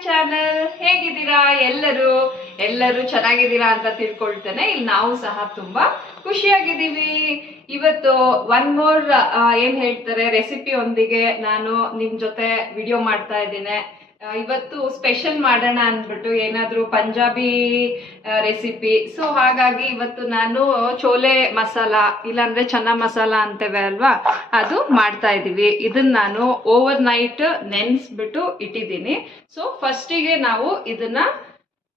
Channel ಹೇಗಿದ್ದೀರಾ? ಎಲ್ಲರೂ? ಎಲ್ಲರೂ ಚೆನ್ನಾಗಿದ್ದೀರಾ ಅಂತ ತಿಳ್ಕೊಳ್ತೇನೆ. ಇಲ್ಲಿ ನಾವು ಸಹ ತುಂಬಾ ಖುಷಿಯಾಗಿದ್ದೀವಿ. ಇವತ್ತು ಒನ್ ಮೋರ್ ಏನ್ ಹೇಳ್ತಾರೆ? ರೆಸಿಪಿ ಒಂದಿಗೆ ನಾನು ನಿಮ್ ಜೊತೆ ವಿಡಿಯೋ ಮಾಡ್ತಾ ಇದ್ದೀನಿ. ಇವತ್ತು ಸ್ಪೆಷಲ್ ಮಾಡೋಣ ಅಂದ್ಬಿಟ್ಟು ಏನಾದರೂ ಪಂಜಾಬಿ ರೆಸಿಪಿ ಸೊ ಹಾಗಾಗಿ ಇವತ್ತು ನಾನು ಚೋಲೆ ಮಸಾಲ ಇಲ್ಲಾಂದ್ರೆ ಚನ್ನ ಮಸಾಲ ಅಂತೇವೆ ಅಲ್ವಾ? ಅದು ಮಾಡ್ತಾ ಇದ್ದೀವಿ. ಇದನ್ನ ನಾನು ಓವರ್ ನೈಟ್ ನೆನೆಸ್ಬಿಟ್ಟು ಇಟ್ಟಿದ್ದೀನಿ. ಸೊ ಫಸ್ಟಿಗೆ ನಾವು ಇದನ್ನ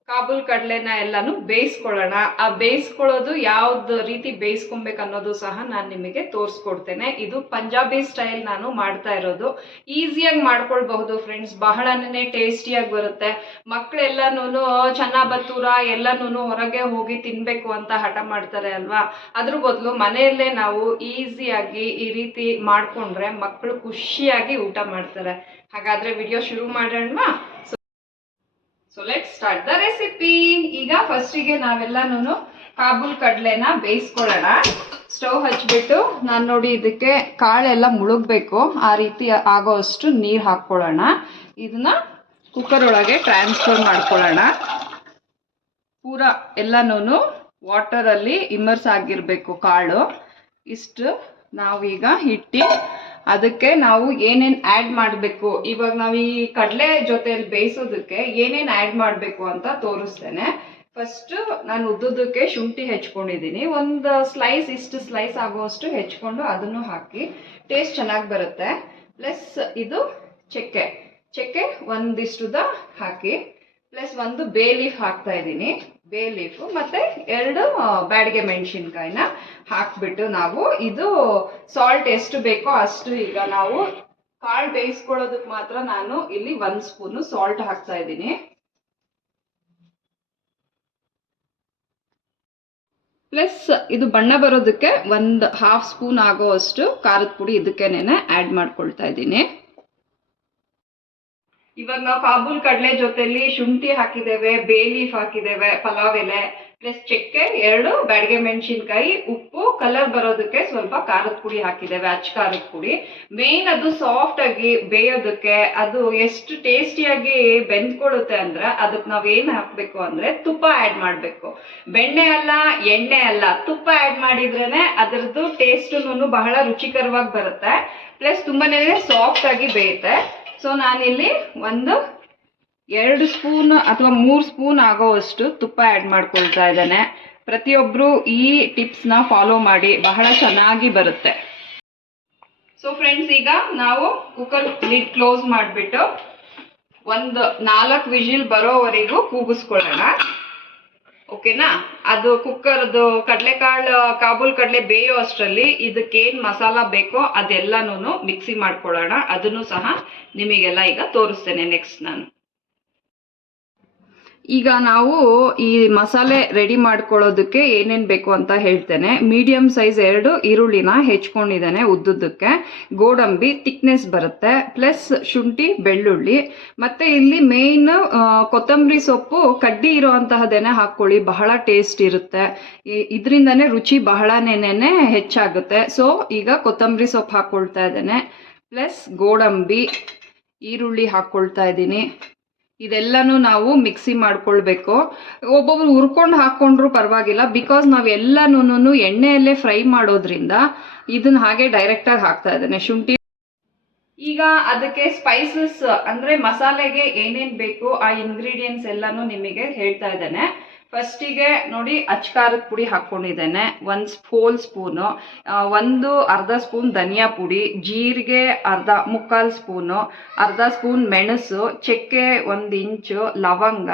ಕಾಬೂಲ್ ಕಡಲೆನ ಎಲ್ಲಾನು ಬೇಯಿಸ್ಕೊಳ್ಳೋಣ. ಆ ಬೇಯಿಸ್ಕೊಳ್ಳೋದು ಯಾವ್ದು ರೀತಿ ಬೇಯಿಸ್ಕೊಬೇಕು ಅನ್ನೋದು ಸಹ ನಾನು ನಿಮಗೆ ತೋರಿಸ್ಕೊಡ್ತೇನೆ. ಇದು ಪಂಜಾಬಿ ಸ್ಟೈಲ್ ನಾನು ಮಾಡ್ತಾ ಇರೋದು. ಈಸಿಯಾಗಿ ಮಾಡ್ಕೊಳ್ಬಹುದು ಫ್ರೆಂಡ್ಸ್. ಬಹಳನೇ ಟೇಸ್ಟಿಯಾಗಿ ಬರುತ್ತೆ. ಮಕ್ಕಳೆಲ್ಲನೂ ಚೆನ್ನ ಬತ್ತೂರ? ಎಲ್ಲನೂ ಹೊರಗೆ ಹೋಗಿ ತಿನ್ಬೇಕು ಅಂತ ಹಠ ಮಾಡ್ತಾರೆ ಅಲ್ವಾ? ಅದ್ರ ಬದಲು ಮನೆಯಲ್ಲೇ ನಾವು ಈಸಿಯಾಗಿ ಈ ರೀತಿ ಮಾಡ್ಕೊಂಡ್ರೆ ಮಕ್ಕಳು ಖುಷಿಯಾಗಿ ಊಟ ಮಾಡ್ತಾರೆ. ಹಾಗಾದ್ರೆ ವಿಡಿಯೋ ಶುರು ಮಾಡೋಣ so let start the recipe ಈಗ ಫಸ್ಟಿಗೆ ನಾವೆಲ್ಲನೂ ಕಾಬೂಲ್ ಕಡಲೆನ ಬೇಯಿಸ್ಕೊಳ್ಳೋಣ. ಸ್ಟವ್ ಹಚ್ಬಿಟ್ಟು ನಾನು ನೋಡಿ ಇದಕ್ಕೆ ಕಾಳೆಲ್ಲ ಮುಳುಗಬೇಕು. ಆ ರೀತಿ ಆಗೋ ಅಷ್ಟು ನೀರು ಹಾಕ್ಕೊಳ್ಳೋಣ. ಇದನ್ನ ಕುಕ್ಕರ್ ಒಳಗೆ ಟ್ರಾನ್ಸ್ಫರ್ ಮಾಡ್ಕೊಳ್ಳೋಣ. ಪೂರ ಎಲ್ಲನೂ ವಾಟರಲ್ಲಿ ಇಮರ್ಸ್ ಆಗಿರಬೇಕು ಕಾಳು. ಇಷ್ಟು ನಾವೀಗ ಹಿಟ್ಟಿ, ಅದಕ್ಕೆ ನಾವು ಏನೇನು ಆ್ಯಡ್ ಮಾಡಬೇಕು. ಇವಾಗ ನಾವು ಈ ಕಡಲೆ ಜೊತೆಯಲ್ಲಿ ಬೇಯಿಸೋದಕ್ಕೆ ಏನೇನು ಆ್ಯಡ್ ಮಾಡಬೇಕು ಅಂತ ತೋರಿಸ್ತೇನೆ. ಫಸ್ಟ್ ನಾನು ಉದ್ದುದಕ್ಕೆ ಶುಂಠಿ ಹೆಚ್ಕೊಂಡಿದ್ದೀನಿ. ಒಂದು ಸ್ಲೈಸ್ ಇಷ್ಟು ಸ್ಲೈಸ್ ಆಗುವಷ್ಟು ಹೆಚ್ಕೊಂಡು ಅದನ್ನು ಹಾಕಿ ಟೇಸ್ಟ್ ಚೆನ್ನಾಗಿ ಬರುತ್ತೆ. ಪ್ಲಸ್ ಇದು ಚಕ್ಕೆ. ಚಕ್ಕೆ ಒಂದಿಷ್ಟುದ ಹಾಕಿ ಪ್ಲಸ್ ಒಂದು ಬೇ ಲೀಫ್ ಹಾಕ್ತಾ ಇದ್ದೀನಿ. ಬೇ ಲೀಫು ಮತ್ತು ಎರಡು ಬ್ಯಾಡಿಗೆ ಮೆಣಸಿನ್ಕಾಯಿನ ಹಾಕ್ಬಿಟ್ಟು ನಾವು ಇದು ಸಾಲ್ಟ್ ಎಷ್ಟು ಬೇಕೋ ಅಷ್ಟು ಈಗ ನಾವು ಕಾಳು ಬೇಯಿಸ್ಕೊಳ್ಳೋದಕ್ಕೆ ಮಾತ್ರ ನಾನು ಇಲ್ಲಿ ಒಂದು ಸ್ಪೂನು ಸಾಲ್ಟ್ ಹಾಕ್ತಾ ಇದ್ದೀನಿ. ಪ್ಲಸ್ ಇದು ಬಣ್ಣ ಬರೋದಕ್ಕೆ ಒಂದು ಹಾಫ್ ಸ್ಪೂನ್ ಆಗೋ ಅಷ್ಟು ಖಾರದ ಪುಡಿ ಇದಕ್ಕೇನೆ ಆ್ಯಡ್ ಮಾಡ್ಕೊಳ್ತಾ ಇದ್ದೀನಿ. ಇವಾಗ ನಾವು ಕಾಬೂಲ್ ಕಡಲೆ ಜೊತೆಲಿ ಶುಂಠಿ ಹಾಕಿದ್ದೇವೆ ಬೇ ಲೀಫ್ ಹಾಕಿದ್ದೇವೆ, ಪಲಾವ್ ಎಲೆ ಪ್ಲಸ್ ಚಕ್ಕೆ, ಎರಡು ಬ್ಯಾಡಗೆ ಮೆಣಸಿನ್ಕಾಯಿ, ಉಪ್ಪು ಕಲರ್ ಬರೋದಕ್ಕೆ ಸ್ವಲ್ಪ ಖಾರದ ಪುಡಿ ಹಾಕಿದ್ದೇವೆ, ಅಚ್ಚ ಖಾರದ ಪುಡಿ. ಮೇನ್ ಅದು ಸಾಫ್ಟ್ ಆಗಿ ಬೇಯೋದಕ್ಕೆ ಅದು ಎಷ್ಟು ಟೇಸ್ಟಿಯಾಗಿ ಬೆಂದ್ಕೊಳ್ಳುತ್ತೆ ಅಂದ್ರೆ ಅದಕ್ಕೆ ನಾವ್ ಏನ್ ಹಾಕ್ಬೇಕು ಅಂದ್ರೆ ತುಪ್ಪ ಆ್ಯಡ್ ಮಾಡಬೇಕು. ಬೆಣ್ಣೆ ಅಲ್ಲ, ಎಣ್ಣೆ ಅಲ್ಲ, ತುಪ್ಪ ಆ್ಯಡ್ ಮಾಡಿದ್ರೇನೆ ಅದರದ್ದು ಟೇಸ್ಟು ಬಹಳ ರುಚಿಕರವಾಗಿ ಬರುತ್ತೆ. ಪ್ಲಸ್ ತುಂಬಾನೇ ಸಾಫ್ಟ್ ಆಗಿ ಬೇಯುತ್ತೆ. ಸೊ ನಾನಿಲ್ಲಿ ಒಂದು ಎರಡು ಸ್ಪೂನ್ ಅಥವಾ ಮೂರು ಸ್ಪೂನ್ ಆಗೋವಷ್ಟು ತುಪ್ಪ ಆ್ಯಡ್ ಮಾಡ್ಕೊಳ್ತಾ ಇದ್ದೇನೆ. ಪ್ರತಿಯೊಬ್ಬರು ಈ ಟಿಪ್ಸ್ನ ಫಾಲೋ ಮಾಡಿ, ಬಹಳ ಚೆನ್ನಾಗಿ ಬರುತ್ತೆ. ಸೊ ಫ್ರೆಂಡ್ಸ್ ಈಗ ನಾವು ಕುಕ್ಕರ್ ಲಿಡ್ ಕ್ಲೋಸ್ ಮಾಡಿಬಿಟ್ಟು ಒಂದು ನಾಲ್ಕು ವಿಜಿಲ್ ಬರೋವರೆಗೂ ಕೂಗಿಸ್ಕೊಳ್ಳೋಣ. ಓಕೆನಾ? ಅದು ಕುಕ್ಕರ್ದು ಕಡಲೆಕಾಳು, ಕಾಬೂಲ್ ಕಡಲೆ ಬೇಯೋ ಅಷ್ಟರಲ್ಲಿ ಇದಕ್ಕೇನು ಮಸಾಲ ಬೇಕೋ ಅದೆಲ್ಲನೂ ಮಿಕ್ಸಿ ಮಾಡ್ಕೊಳ್ಳೋಣ. ಅದನ್ನು ಸಹ ನಿಮಗೆಲ್ಲ ಈಗ ತೋರಿಸ್ತೇನೆ ನೆಕ್ಸ್ಟ್ ನಾನು. ಈಗ ನಾವು ಈ ಮಸಾಲೆ ರೆಡಿ ಮಾಡ್ಕೊಳ್ಳೋದಕ್ಕೆ ಏನೇನು ಬೇಕು ಅಂತ ಹೇಳ್ತೇನೆ. ಮೀಡಿಯಂ ಸೈಜ್ ಎರಡು ಈರುಳ್ಳಿನ ಹೆಚ್ಕೊಂಡಿದ್ದೇನೆ ಉದ್ದುದ್ದಕ್ಕೆ. ಗೋಡಂಬಿ ತಿಕ್ನೆಸ್ ಬರುತ್ತೆ. ಪ್ಲಸ್ ಶುಂಠಿ, ಬೆಳ್ಳುಳ್ಳಿ. ಮತ್ತೆ ಇಲ್ಲಿ ಮೇಯ್ನ್ ಕೊತ್ತಂಬರಿ ಸೊಪ್ಪು ಕಡ್ಡಿ ಇರೋ ಹಾಕೊಳ್ಳಿ ಹಾಕ್ಕೊಳ್ಳಿ. ಬಹಳ ಟೇಸ್ಟ್ ಇರುತ್ತೆ. ಇದರಿಂದನೇ ರುಚಿ ಬಹಳನೇನೆ ಹೆಚ್ಚಾಗುತ್ತೆ. ಸೊ ಈಗ ಕೊತ್ತಂಬರಿ ಸೊಪ್ಪು ಹಾಕ್ಕೊಳ್ತಾ ಇದ್ದೇನೆ. ಪ್ಲಸ್ ಗೋಡಂಬಿ, ಈರುಳ್ಳಿ ಹಾಕ್ಕೊಳ್ತಾ ಇದ್ದೀನಿ. ಇದೆಲ್ಲನೂ ನಾವು ಮಿಕ್ಸಿ ಮಾಡ್ಕೊಳ್ಬೇಕು. ಒಬ್ಬೊಬ್ರು ಹುರ್ಕೊಂಡು ಹಾಕ್ಕೊಂಡ್ರು ಪರವಾಗಿಲ್ಲ. ಬಿಕಾಸ್ ನಾವು ಎಲ್ಲನೂ ಎಣ್ಣೆಯಲ್ಲೇ ಫ್ರೈ ಮಾಡೋದ್ರಿಂದ ಇದನ್ನ ಹಾಗೆ ಡೈರೆಕ್ಟಾಗಿ ಹಾಕ್ತಾ ಇದ್ದೇನೆ. ಶುಂಠಿ ಈಗ ಅದಕ್ಕೆ ಸ್ಪೈಸಸ್ ಅಂದ್ರೆ ಮಸಾಲೆಗೆ ಏನೇನ್ ಬೇಕು ಆ ಇಂಗ್ರೀಡಿಯೆಂಟ್ಸ್ ಎಲ್ಲಾನು ನಿಮಗೆ ಹೇಳ್ತಾ ಇದ್ದೇನೆ. ಫಸ್ಟಿಗೆ ನೋಡಿ ಅಚ್ಕಾರದ ಪುಡಿ ಹಾಕ್ಕೊಂಡಿದ್ದೇನೆ. ಒಂದು ಹೋಲ್ ಸ್ಪೂನು ಒಂದು ಅರ್ಧ ಸ್ಪೂನ್ ಧನಿಯಾ ಪುಡಿ, ಜೀರಿಗೆ ಅರ್ಧ ಮುಕ್ಕಾಲು ಸ್ಪೂನು, ಅರ್ಧ ಸ್ಪೂನ್ ಮೆಣಸು, ಚಕ್ಕೆ ಒಂದು ಇಂಚು ಲವಂಗ,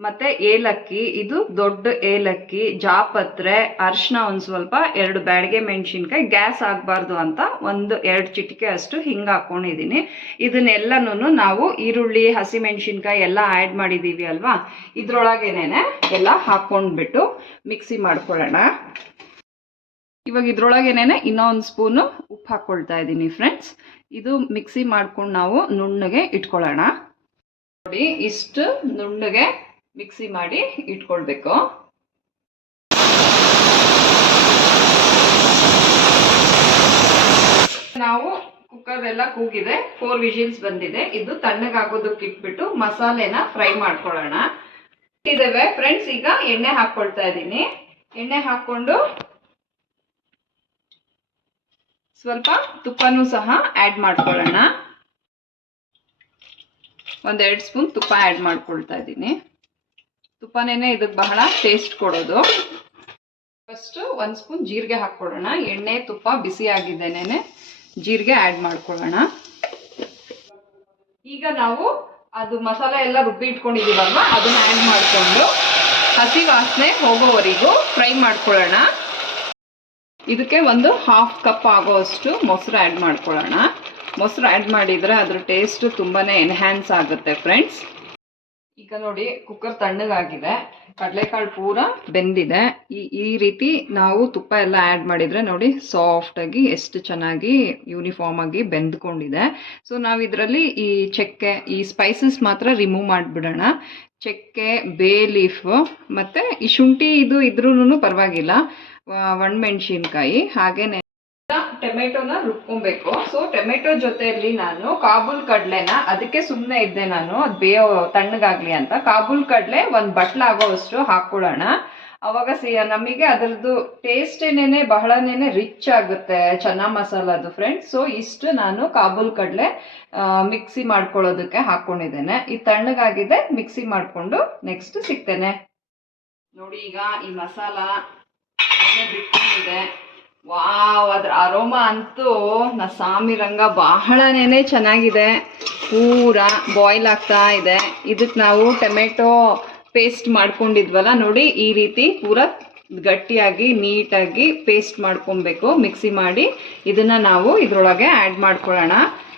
ಮತ್ತೆ ಏಲಕ್ಕಿ, ಇದು ದೊಡ್ಡ ಏಲಕ್ಕಿ, ಜಾಪತ್ರೆ ಅರಿಶಿನ ಒಂದು ಸ್ವಲ್ಪ, ಎರಡು ಬ್ಯಾಡಿಗೆ ಮೆಣಸಿನ್ಕಾಯಿ, ಗ್ಯಾಸ್ ಆಗಬಾರ್ದು ಅಂತ ಒಂದು ಎರಡು ಚಿಟಿಕೆ ಅಷ್ಟು ಹಿಂಗೆ ಹಾಕ್ಕೊಂಡಿದ್ದೀನಿ. ಇದನ್ನೆಲ್ಲನೂ ನಾವು ಈರುಳ್ಳಿ ಹಸಿಮೆಣಸಿನ್ಕಾಯಿ ಎಲ್ಲ ಆ್ಯಡ್ ಮಾಡಿದ್ದೀವಿ ಅಲ್ವಾ? ಇದರೊಳಗೇನೆ ಎಲ್ಲ ಹಾಕ್ಕೊಂಡ್ಬಿಟ್ಟು ಮಿಕ್ಸಿ ಮಾಡ್ಕೊಳ್ಳೋಣ. ಇವಾಗ ಇದ್ರೊಳಗೇನೆ ಇನ್ನೊಂದು ಸ್ಪೂನು ಉಪ್ಪು ಹಾಕ್ಕೊಳ್ತಾ ಇದ್ದೀನಿ ಫ್ರೆಂಡ್ಸ್. ಇದು ಮಿಕ್ಸಿ ಮಾಡ್ಕೊಂಡು ನಾವು ನುಣ್ಣಗೆ ಇಟ್ಕೊಳ್ಳೋಣ. ನೋಡಿ, ಇಷ್ಟು ನುಣ್ಣಗೆ ಮಿಕ್ಸಿ ಮಾಡಿ ಇಟ್ಕೊಳ್ಬೇಕು. ನಾವು ಕುಕ್ಕರ್ ಎಲ್ಲ ಕೂಗಿದೆ ಫೋರ್ ವಿಜಿಲ್ಸ್ ಬಂದಿದೆ. ಇದು ತಣ್ಣಗಾಗೋದಕ್ಕೆ ಇಟ್ಬಿಟ್ಟು ಮಸಾಲೆನ ಫ್ರೈ ಮಾಡ್ಕೊಳ್ಳೋಣ. ಇದಾವೆ ಫ್ರೆಂಡ್ಸ್ ಈಗ ಎಣ್ಣೆ ಹಾಕ್ಕೊಳ್ತಾ ಇದ್ದೀನಿ. ಎಣ್ಣೆ ಹಾಕೊಂಡು ಸ್ವಲ್ಪ ತುಪ್ಪನೂ ಸಹ ಆ್ಯಡ್ ಮಾಡ್ಕೊಳ್ಳೋಣ. ಒಂದೆರಡು ಸ್ಪೂನ್ ತುಪ್ಪ ಆ್ಯಡ್ ಮಾಡ್ಕೊಳ್ತಾ ಇದ್ದೀನಿ. ತುಪ್ಪನೇ ಇದಕ್ಕೆ ಬಹಳ ಟೇಸ್ಟ್ ಕೊಡೋದು. ಫಸ್ಟು ಒಂದು ಸ್ಪೂನ್ ಜೀರಿಗೆ ಹಾಕ್ಕೊಳ್ಳೋಣ. ಎಣ್ಣೆ, ತುಪ್ಪ ಬಿಸಿ ಆಗಿದ್ದೇನೆ ಜೀರಿಗೆ ಆ್ಯಡ್ ಮಾಡ್ಕೊಳ್ಳೋಣ. ಈಗ ನಾವು ಅದು ಮಸಾಲೆ ಎಲ್ಲ ರುಬ್ಬಿ ಇಟ್ಕೊಂಡಿದ್ದೀವಲ್ವ? ಅದನ್ನ ಆ್ಯಡ್ ಮಾಡಿಕೊಂಡು ಹಸಿ ವಾಸನೆ ಹೋಗೋವರೆಗೂ ಫ್ರೈ ಮಾಡ್ಕೊಳ್ಳೋಣ. ಇದಕ್ಕೆ ಒಂದು ಹಾಫ್ ಕಪ್ ಆಗೋವಷ್ಟು ಮೊಸರು ಆ್ಯಡ್ ಮಾಡ್ಕೊಳ್ಳೋಣ. ಮೊಸರು ಆ್ಯಡ್ ಮಾಡಿದರೆ ಅದ್ರ ಟೇಸ್ಟ್ ತುಂಬಾ ಎನ್ಹ್ಯಾನ್ಸ್ ಆಗುತ್ತೆ ಫ್ರೆಂಡ್ಸ್ ಈಗ ನೋಡಿ ಕುಕ್ಕರ್ ತಣ್ಣಗಾಗಿದೆ. ಕಡಲೆಕಾಳು ಪೂರ ಬೆಂದಿದೆ. ಈ ಈ ರೀತಿ ನಾವು ತುಪ್ಪ ಎಲ್ಲ ಆ್ಯಡ್ ಮಾಡಿದರೆ ನೋಡಿ ಸಾಫ್ಟಾಗಿ ಎಷ್ಟು ಚೆನ್ನಾಗಿ ಯೂನಿಫಾರ್ಮ್ ಆಗಿ ಬೆಂದ್ಕೊಂಡಿದೆ. ಸೊ ನಾವು ಇದರಲ್ಲಿ ಈ ಚಕ್ಕೆ, ಈ ಸ್ಪೈಸಸ್ ಮಾತ್ರ ರಿಮೂವ್ ಮಾಡಿಬಿಡೋಣ. ಚಕ್ಕೆ ಬೇ ಲೀಫ್ ಮತ್ತು ಈ ಶುಂಠಿ ಇದು ಇದ್ರೂ ಪರವಾಗಿಲ್ಲ. ಒಣಮೆಣ್ಸಿನ್ಕಾಯಿ. ಹಾಗೇನೆ ಟೊಮೆಟೊನ ರುಬ್ಕೊಬೇಕು. ಸೊ ಟೊಮೆಟೊ ಜೊತೆಯಲ್ಲಿ ನಾನು ಕಾಬೂಲ್ ಕಡಲೆನ ಅದಕ್ಕೆ ಸುಮ್ಮನೆ ಇದ್ದೆ ನಾನು, ಅದು ಬೇಯೋ ತಣ್ಣಗಾಗ್ಲಿ ಅಂತ. ಕಾಬೂಲ್ ಕಡಲೆ ಒಂದು ಬಟ್ಲಾಗೋವಷ್ಟು ಹಾಕ್ಕೊಳ್ಳೋಣ. ಅವಾಗ ಸಿ, ನಮಗೆ ಅದರದ್ದು ಟೇಸ್ಟೇನೆ ಬಹಳನೇ ರಿಚ್ ಆಗುತ್ತೆ ಚನ್ನಾ ಮಸಾಲದು ಫ್ರೆಂಡ್ಸ್ ಸೊ ಇಷ್ಟು ನಾನು ಕಾಬೂಲ್ ಕಡಲೆ ಮಿಕ್ಸಿ ಮಾಡ್ಕೊಳ್ಳೋದಕ್ಕೆ ಹಾಕ್ಕೊಂಡಿದ್ದೇನೆ. ಈ ತಣ್ಣಗಾಗಿದೆ, ಮಿಕ್ಸಿ ಮಾಡಿಕೊಂಡು ನೆಕ್ಸ್ಟ್ ಸಿಗ್ತೇನೆ. ನೋಡಿ ಈಗ ಈ ಮಸಾಲ ಬಿಟ್ಕೊಂಡಿದೆ. ವಾವ್, ಅದ್ರ ಅರೋಮ ಅಂತೂ ನ ಸಾಮಿ ರಂಗ ಬಹಳನೇ ಚೆನ್ನಾಗಿದೆ. ಪೂರ ಬಾಯ್ಲ್ ಆಗ್ತಾ ಇದೆ. ಇದಕ್ಕೆ ನಾವು ಟೊಮೆಟೊ ಪೇಸ್ಟ್ ಮಾಡ್ಕೊಂಡಿದ್ವಲ್ಲ, ನೋಡಿ ಈ ರೀತಿ ಪೂರ ಗಟ್ಟಿಯಾಗಿ, ನೀಟಾಗಿ ಪೇಸ್ಟ್ ಮಾಡ್ಕೊಬೇಕು ಮಿಕ್ಸಿ ಮಾಡಿ. ಇದನ್ನ ನಾವು ಇದರೊಳಗೆ ಆ್ಯಡ್ ಮಾಡ್ಕೊಳ್ಳೋಣ.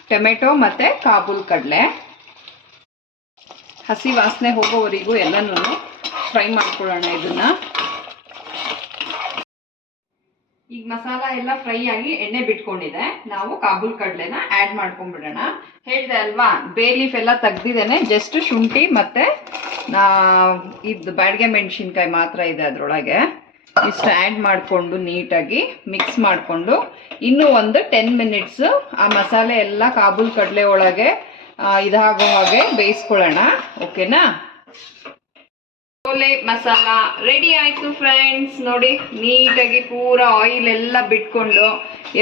ಟೊಮೆಟೊ ಮತ್ತು ಕಾಬೂಲ್ ಕಡಲೆ. ಹಸಿ ವಾಸನೆ ಹೋಗೋವರೆಗೂ ಎಲ್ಲನೂ ಫ್ರೈ ಮಾಡ್ಕೊಳ್ಳೋಣ ಇದನ್ನ. ಈಗ ಮಸಾಲ ಎಲ್ಲ ಫ್ರೈ ಆಗಿ ಎಣ್ಣೆ ಬಿಟ್ಕೊಂಡಿದೆ. ನಾವು ಕಾಬೂಲ್ ಕಡಲೆನ ಆ್ಯಡ್ ಮಾಡ್ಕೊಂಡ್ಬಿಡೋಣ. ಹೇಳಿದೆ ಅಲ್ವಾ, ಬೇ ಲೀಫ್ ಎಲ್ಲ ತೆಗ್ದಿದ್ದೇನೆ ಜಸ್ಟ್ ಶುಂಠಿ ಮತ್ತು ಇದು ಬ್ಯಾಡ್ಗೆ ಮೆಣಸಿನ್ಕಾಯಿ ಮಾತ್ರ ಇದೆ ಅದರೊಳಗೆ. ಇಷ್ಟು ಆ್ಯಡ್ ಮಾಡಿಕೊಂಡು ನೀಟಾಗಿ ಮಿಕ್ಸ್ ಮಾಡಿಕೊಂಡು, ಇನ್ನೂ ಒಂದು ಟೆನ್ ಮಿನಿಟ್ಸ್ ಆ ಮಸಾಲೆ ಎಲ್ಲ ಕಾಬೂಲ್ ಕಡಲೆ ಒಳಗೆ ಇದಾಗೋ ಹಾಗೆ ಬೇಯಿಸ್ಕೊಳ್ಳೋಣ. ಓಕೆನಾ ಚೋಲೆ ಮಸಾಲ ರೆಡಿ ಆಯ್ತು ಫ್ರೆಂಡ್ಸ್ ನೋಡಿ, ನೀಟಾಗಿ ಪೂರ ಆಯಿಲ್ ಎಲ್ಲ ಬಿಟ್ಕೊಂಡು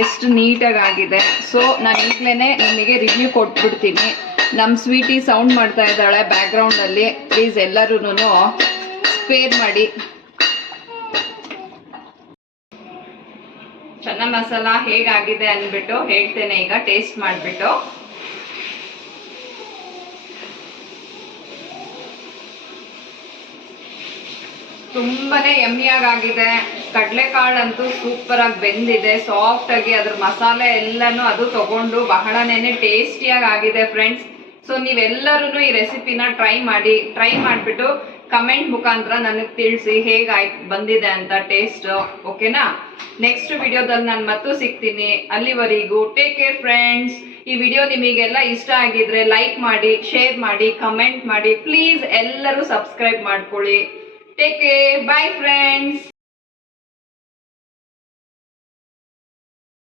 ಎಷ್ಟು ನೀಟಾಗಿ ಆಗಿದೆ ಸೊ ನಾನು ಈಗಲೇ ನಿಮಗೆ ರಿವ್ಯೂ ಕೊಟ್ಬಿಡ್ತೀನಿ. ನಮ್ಮ ಸ್ವೀಟಿ ಸೌಂಡ್ ಮಾಡ್ತಾ ಇದ್ದಾಳೆ ಬ್ಯಾಕ್ಗ್ರೌಂಡಲ್ಲಿ ಪ್ಲೀಸ್ ಎಲ್ಲರೂ ಸ್ಪೇರ್ ಮಾಡಿ. ಚೆನ್ನ ಮಸಾಲ ಹೇಗಾಗಿದೆ ಅಂದ್ಬಿಟ್ಟು ಹೇಳ್ತೇನೆ ಈಗ ಟೇಸ್ಟ್ ಮಾಡಿಬಿಟ್ಟು. ತುಂಬಾನೇ ಯಮ್ಮಿಯಾಗಿದೆ ಕಡಲೆಕಾಳಂತೂ ಸೂಪರ್ ಆಗಿ ಬೆಂದಿದೆ. ಸಾಫ್ಟ್ ಆಗಿ ಅದ್ರ ಮಸಾಲೆ ಎಲ್ಲಾನು ಅದು ತಗೊಂಡು ಬಹಳನೇ ಟೇಸ್ಟಿಯಾಗಿ ಆಗಿದೆ ಫ್ರೆಂಡ್ಸ್ ಸೊ ನೀವೆಲ್ಲರೂ ಈ ರೆಸಿಪಿನ ಟ್ರೈ ಮಾಡಿ ಟ್ರೈ ಮಾಡಿಬಿಟ್ಟು ಕಮೆಂಟ್ ಮುಖಾಂತರ ನನಗೆ ತಿಳಿಸಿ ಹೇಗಾಯ್ತು ಬಂದಿದೆ ಅಂತ ಟೇಸ್ಟ್ ಓಕೆನಾ ನೆಕ್ಸ್ಟ್ ವಿಡಿಯೋದಲ್ಲಿ ನಾನು ಮತ್ತೂ ಸಿಗ್ತೀನಿ. ಅಲ್ಲಿವರೆಗೂ ಟೇಕ್ ಕೇರ್ ಫ್ರೆಂಡ್ಸ್ ಈ ವಿಡಿಯೋ ನಿಮಗೆಲ್ಲ ಇಷ್ಟ ಆಗಿದ್ರೆ ಲೈಕ್ ಮಾಡಿ ಶೇರ್ ಮಾಡಿ ಕಮೆಂಟ್ ಮಾಡಿ. ಪ್ಲೀಸ್ ಎಲ್ಲರೂ ಸಬ್ಸ್ಕ್ರೈಬ್ ಮಾಡ್ಕೊಳ್ಳಿ. Take care bye friends